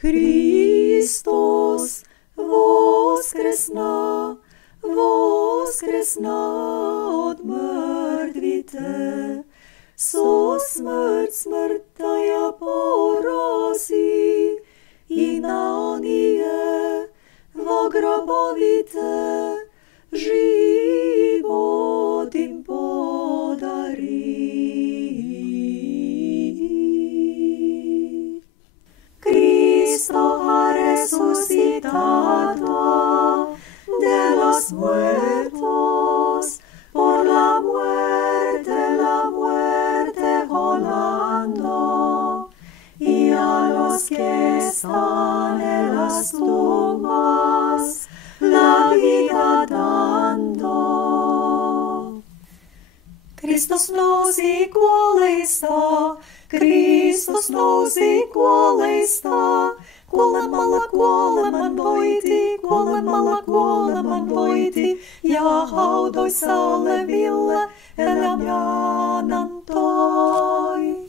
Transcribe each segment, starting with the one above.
Христос воскресна, воскресна от мъртвите, со смърт смъртта я порази и на оние во гробовите живот им подари. Cristo ha resucitado de los muertos, por la muerte volando, y a los que están en las tumbas la vida dando. Christus knows equalista, Christus knows equalista, kuoleman voiti, ja haudoissalle ville elämän toi.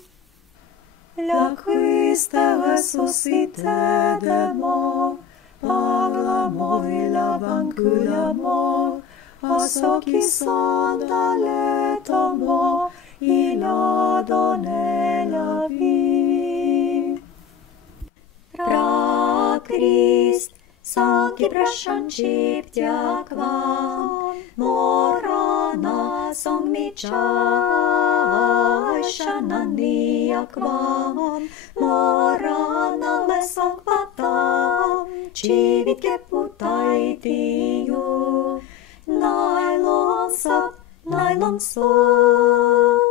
La Christe resuscitedemo, parlamo e l'avancudamo, asoci sonda letomo, ila donne la vie. Pra Christ, sanki prashanchiptya kvam, morana song michai shanania kvam, morana lesong patam, chivit keputaitiu, nailon sap, nailon so.